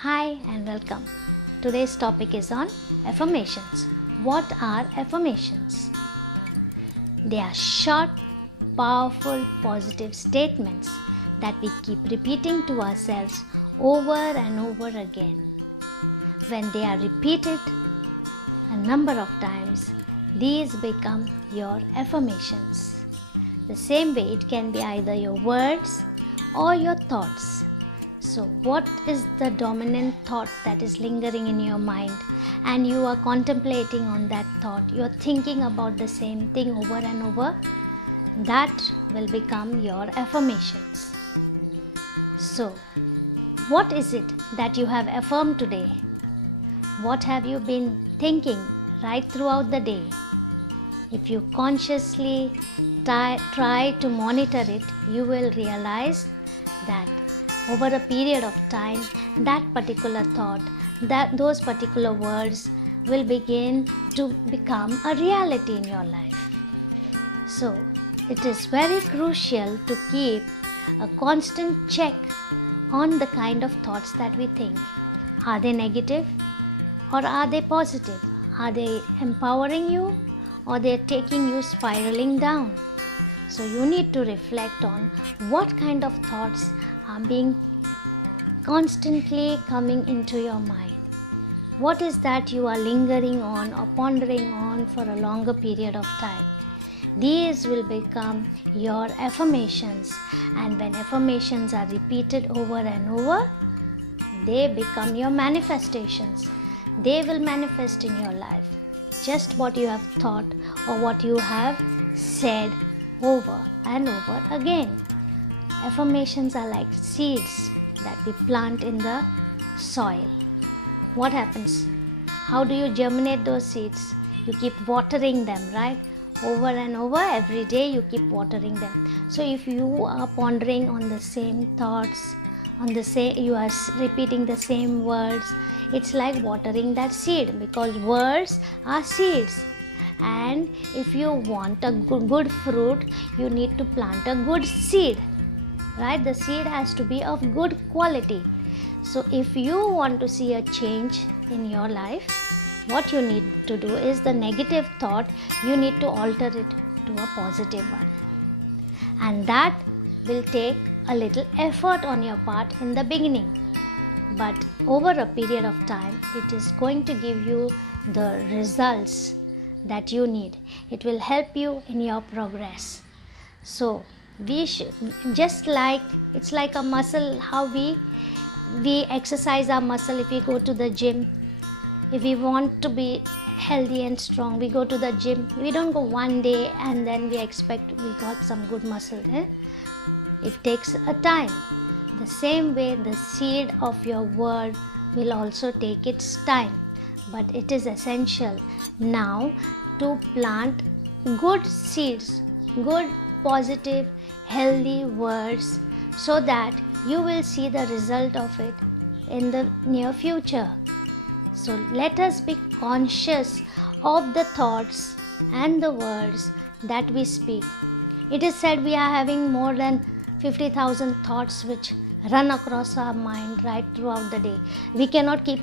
Hi and welcome. Today's topic is on affirmations. What are affirmations? They are short, powerful, positive statements that we keep repeating to ourselves over and over again. When they are repeated a number of times, these become your affirmations. The same way it can be either your words or your thoughts. So what is the dominant thought that is lingering in your mind and you are contemplating on that thought, you're thinking about the same thing over and over? That will become your affirmations. So what is it that you have affirmed today? What have you been thinking right throughout the day? If you consciously try to monitor it, you will realize that over a period of time, that particular thought, those particular words will begin to become a reality in your life. So, it is very crucial to keep a constant check on the kind of thoughts that we think. Are they negative or are they positive? Are they empowering you or they are taking you spiraling down? So you need to reflect on what kind of thoughts are being constantly coming into your mind. What is that you are lingering on or pondering on for a longer period of time? These will become your affirmations, and when affirmations are repeated over and over, they become your manifestations. They will manifest in your life just what you have thought or what you have said over and over again. Affirmations are like seeds that we plant in the soil. What happens? How do you germinate those seeds? You keep watering them, right? Over and over, every day you keep watering them. So if you are pondering on the same thoughts, you are repeating the same words, it's like watering that seed, because words are seeds. And if you want a good fruit, you need to plant a good seed, right? The seed has to be of good quality. So if you want to see a change in your life, what you need to do is the negative thought, you need to alter it to a positive one. And that will take a little effort on your part in the beginning. But over a period of time, it is going to give you the results that you need. It will help you in your progress. So we should, just like it's like a muscle, how we exercise our muscle. If we go to the gym, if we want to be healthy and strong, we go to the gym. We don't go one day and then we expect we got some good muscle. It takes a time. The same way, the seed of your word will also take its time, but it is essential now to plant good seeds, good, positive, healthy words, so that you will see the result of it in the near future. So let us be conscious of the thoughts and the words that we speak. It is said we are having more than 50,000 thoughts which run across our mind right throughout the day. We cannot keep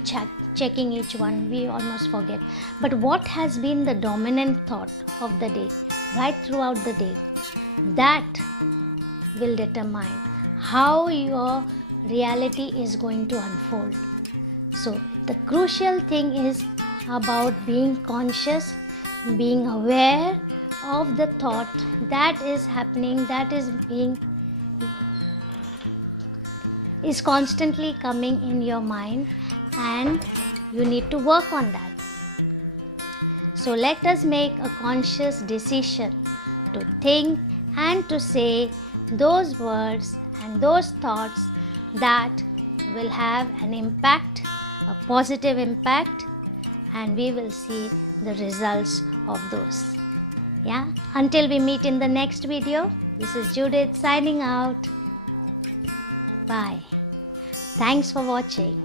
checking each one, we almost forget. But what has been the dominant thought of the day right throughout the day? That will determine how your reality is going to unfold. So the crucial thing is about being conscious, being aware of the thought that is happening, that is constantly coming in your mind, and you need to work on that. So let us make a conscious decision to think and to say those words and those thoughts that will have an impact, a positive impact, and we will see the results of those. Yeah, until we meet in the next video, this is Judith signing out. Bye. Thanks for watching.